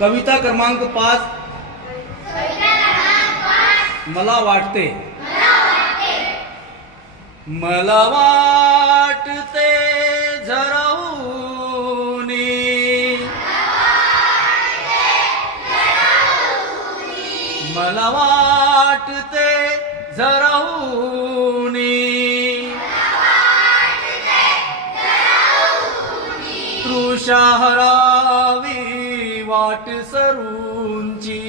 कविता क्रमांक 5. मला वाटते. मला वाटते झरवूनी, मला वाटते झरवूनी, तृषा हरावी वाट सरूंची,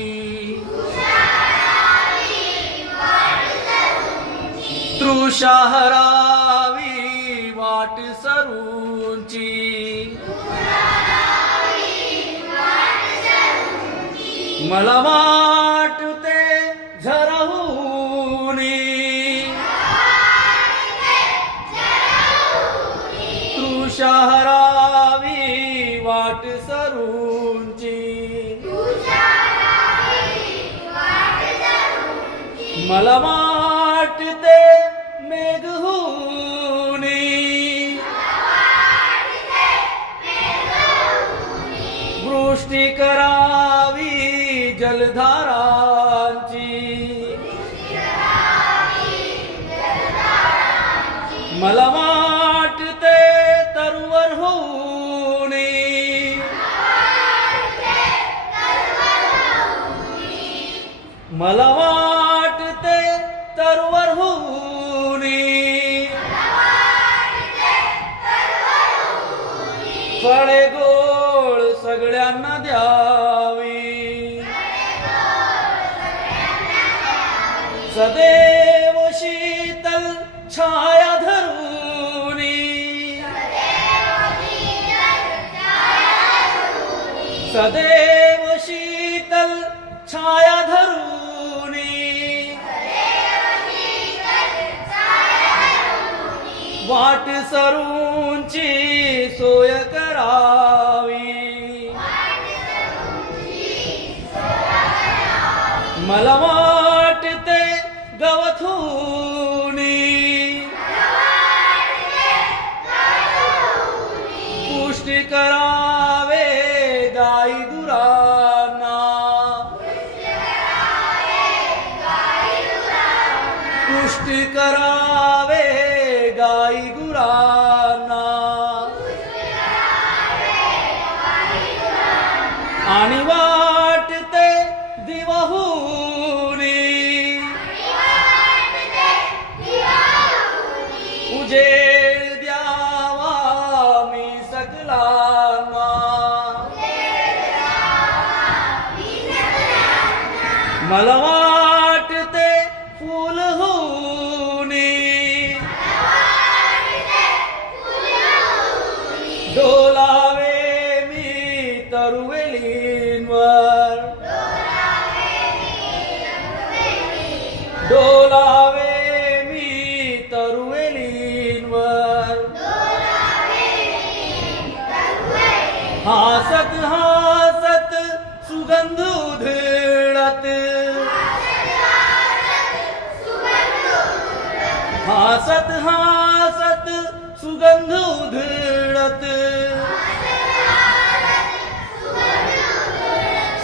तृषा हरावी वाट सरूंची, मला वाटते झरवूनी, तृषा हरावी वाट सरूंची, मला वाटते मेघहूनी, वृष्टी करावी जलधारांची, मला वाटते तरुवर होऊनी, मला वाटते तरुवर होऊनी, फळे गोळ सगळ्यांना द्यावी, सदैव शीतल छाया धरूनी, सदैव शीतल छाया धरूनी, वाट सरूंची सोय करावी, मला वाटते गवथूनी, पुष्टी करावे गाई गुरांना, पुष्टी करावे गाई गुरांना, आणि वाटते दिवाहूनी, उजेड द्यावा मी सकलांना, मला वाटते फूल होऊनी, डोलावे मी तरुवेलींवर, डोलावे मी तरुवेलींवर, हासत हासत सुगंध उधळत, हासत हासत सुगंध उधळत,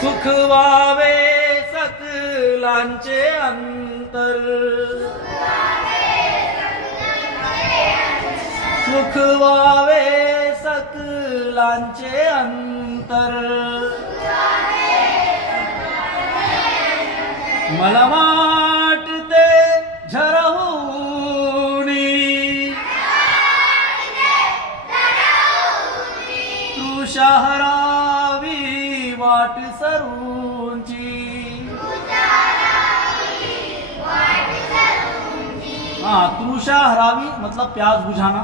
सुख व्हावे सकलांचे अंतर, सुख व्हावे सकलांचे अंतर, मला वाटते झरवूनी, तृषा हरावी वाट सरूंची, हाँ, तृषा हरावी मतलब प्यास बुझाना,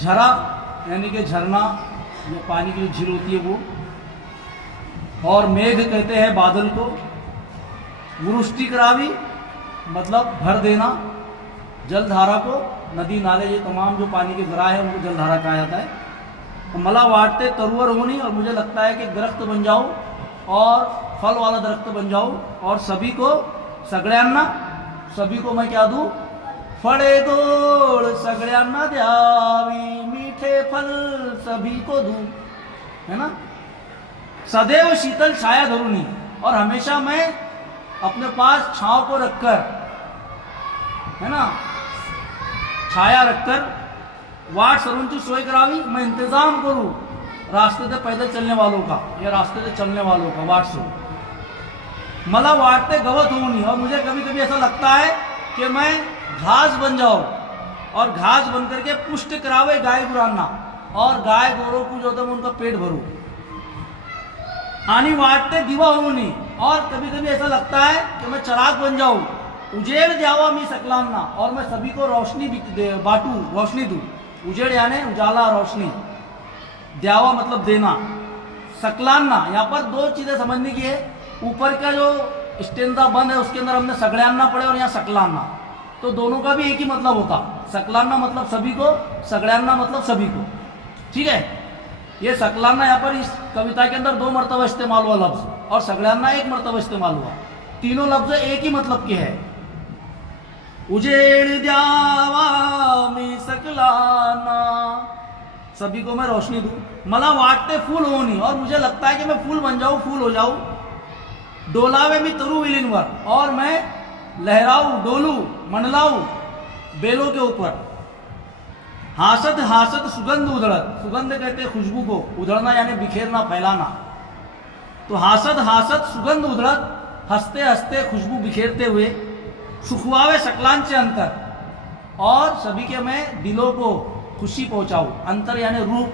झरा यानी कि झरना, जो पानी की जो झील होती है वो, और मेघ कहते हैं बादल को, वृष्टि करावी मतलब भर देना, जलधारा को, नदी नाले ये तमाम जो पानी के जरा है उनको जलधारा कहा जाता है। तो मला वाटते तरुवर होनी, और मुझे लगता है कि दरख्त बन जाऊं और फल वाला दरख्त बन जाऊं, और सभी को सगळ्यांना, सभी को मैं क्या दूं, फळे गोड सगळ्यांना द्यावी, मीठे फल सभी को दूं, है ना। सदैव शीतल छाया धरूनी, और हमेशा मैं अपने पास छांव को रखकर, है ना, छाया रखकर, वाट सर्वंची सोय करावी, मैं इंतजाम करूं रास्ते से पैदल चलने वालों का या रास्ते से चलने वालों का, वाट सो मला वाटते गवत होऊ नहीं, और मुझे कभी कभी ऐसा लगता है कि मैं घास बन जाऊं, और घास बन करके पुष्ट करावे गाय गुरांना, और गाय गोरों को जो मैं उनका पेट भरूं, आनी वाटते दिवा होऊ नहीं, और कभी कभी ऐसा लगता है कि मैं चराग बन जाऊं, उजेड़ जावा मी सकलाना, और मैं सभी को रोशनी बांटू, रोशनी दूं, उजेड़ यानी उजाला रोशनी, द्यावा मतलब देना, सकलाना यहाँ पर दो चीजें समझने की है, ऊपर का जो स्टेंजा बंद है उसके अंदर हमने सगड़्यांना पढ़े और यहाँ सकलाना, तो दोनों का भी एक ही मतलब होता, सकलाना मतलब सभी को, सगड़्यांना मतलब सभी को, ठीक है। ये सकलाना यहाँ पर इस कविता के अंदर 2 मरतबा इस्तेमाल हुआ लफ्ज, और सगड़्यांना 1 मरतबा इस्तेमाल हुआ, तीनों लफ्ज एक ही मतलब के हैं। उजेड़ द्यावा मी सकलाना, सभी को मैं रोशनी दूं, मला वाटते फूल होनी, और मुझे लगता है कि मैं फूल बन जाऊं, फूल हो जाऊं, डोलावे मी तरु विलीनवर, और मैं लहराऊ, डोलू, मंडलाऊ बेलों के ऊपर, हासत हासत सुगंध उधड़त, सुगंध कहते हैं खुशबू को, उधड़ना यानी बिखेरना, फैलाना, तो हासत हासत सुगंध उधड़त, हंसते हंसते खुशबू बिखेरते हुए, सुखवावे सकलांचे अंतर, और सभी के मैं दिलों को खुशी पहुंचाऊं, अंतर यानी रूप,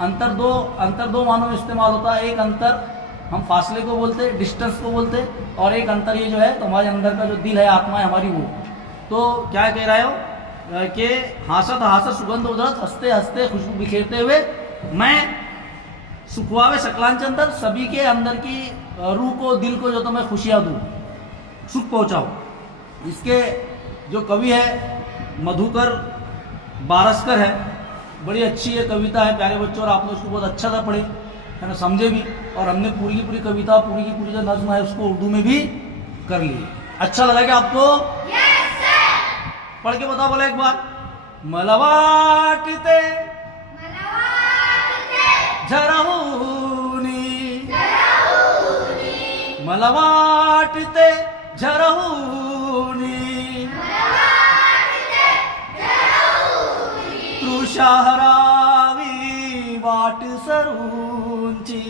अंतर दो मानों में इस्तेमाल होता है, एक अंतर हम फासले को बोलते, डिस्टेंस को बोलते, और एक अंतर ये जो है तुम्हारे अंदर का जो दिल है, आत्मा है हमारी, वो। तो क्या कह रहे हो कि हासत हासत सुगंध उधरत, हंसते हंसते खुशबू बिखेरते हुए, मैं सुखवावे सकलांचे अंतर, सभी के अंदर की रूह को, दिल को जो तो मैं खुशियाँ दूँ, सुख पहुँचाऊँ। इसके जो कवि है मधुकर बारस्कर है, बड़ी अच्छी ये कविता है प्यारे बच्चों, और आपने उसको बहुत अच्छा सा पढ़े, है ना, समझे भी, और हमने पूरी की पूरी कविता, पूरी की पूरी जो नज्म है उसको उर्दू में भी कर ली। अच्छा लगा क्या आपको? yes, sir। पढ़ के बताओ बोला एक बार, मलवाटते झरहूनी, मलवाटते झरहूनी, तृषा हरावी वाट सरूंची,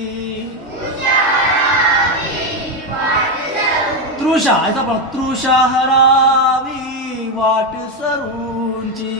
तृषा ऐसा पढ़ो, तृषा हरावी वाट सरूंची,